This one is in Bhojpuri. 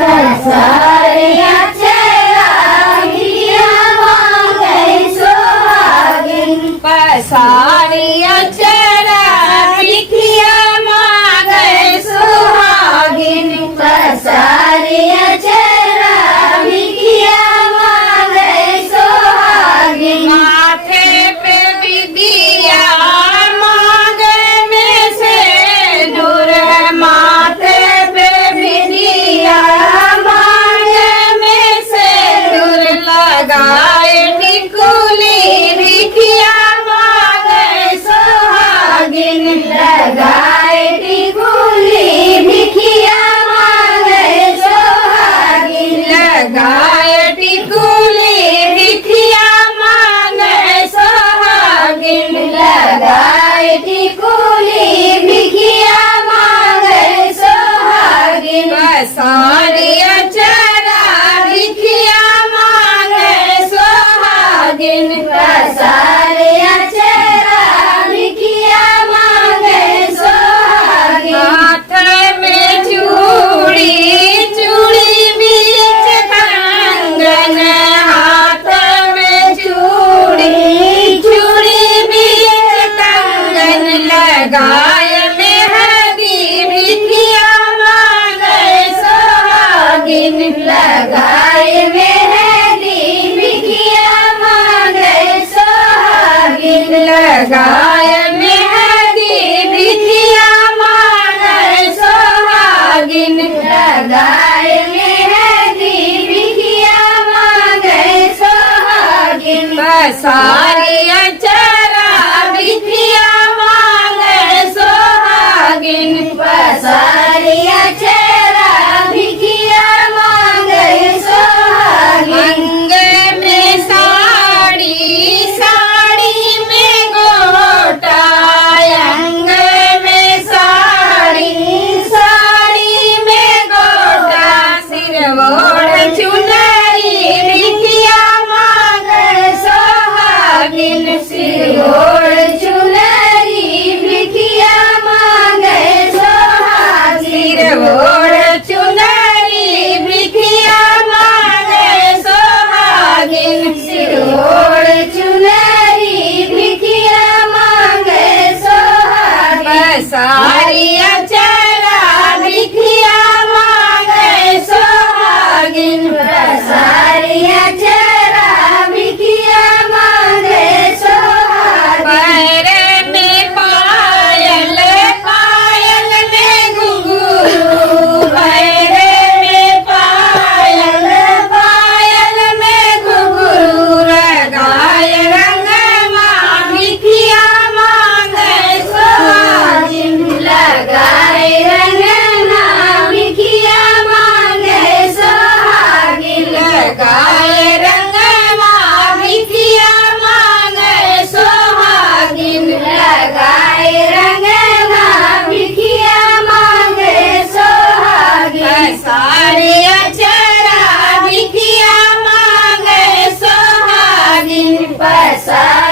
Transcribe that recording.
पसारिया चेहरा भिखिया मांगे सुहागिन पसारिया चेहरा भिखिया मांगे सुहागिन पसारिया चेहरा भिखिया मांगे सुहागिन माथे पे विदिया मांगे में से दूर माथे पे विदिया मांगे में से दूर लगाए टिकुली भिखिया मांगे सुहागिन लगाए टिकुली भिखिया मांगे सुहागिन लगाए टिकुली भिखिया मांगे सुहागिन लगाए टिकुली भिखिया मांगे सुहागिन पसारिया चेहरा भिखिया मांगे सुहागिन पसारिया चेहरा भिखिया मांगे सुहागिन हाथ में चूड़ी चूड़ी बीच कंगन हाथ में चूड़ी चूड़ी बीच कंगन लगाए मेहंदी भिखिया मांगे सुहागिन लगाए मेहंदी भिखिया मांगे सुहागिन लगाए मेहंदी भिखिया मांगे सुहागिन लगाए मेहंदी भिखिया मांगे सुहागिन पसारिया चेहरा भिखिया मांगे सुहागिन पसारिया चेहरा भिखिया मांगे सुहागिन अंगे में साड़ी साड़ी में गोटा अंगे में साड़ी साड़ी में गोटा सिर ओढ़ चुनरी भिखिया मांगे सुहागिन सिर ओढ़ चुनरी भिखिया मांगे सुहागिन सिर ओढ़ चुनरी भिखिया मांगे सुहागिन सिर ओढ़ चुनरी भिखिया मांगे सुहागिन पसारिया चेहरा भिखिया मांगे सुहागिन पसारिया चेहरा भिखिया मांगे सुहागिन पैर में पायल पायल में घुंघरू पैर में पायल पायल में घुंघरू लगाए रंग माँ भिखिया मांगे सुहागिन लगाए रंग माँ भिखिया मांगे सुहागिन लगाए रंग माँ भिखिया मांगे सुहागिन लगाए रंग माँ भिखिया मांगे सुहागिन पसारिया चेहरा भिखिया मांगे सुहागिन पसारिया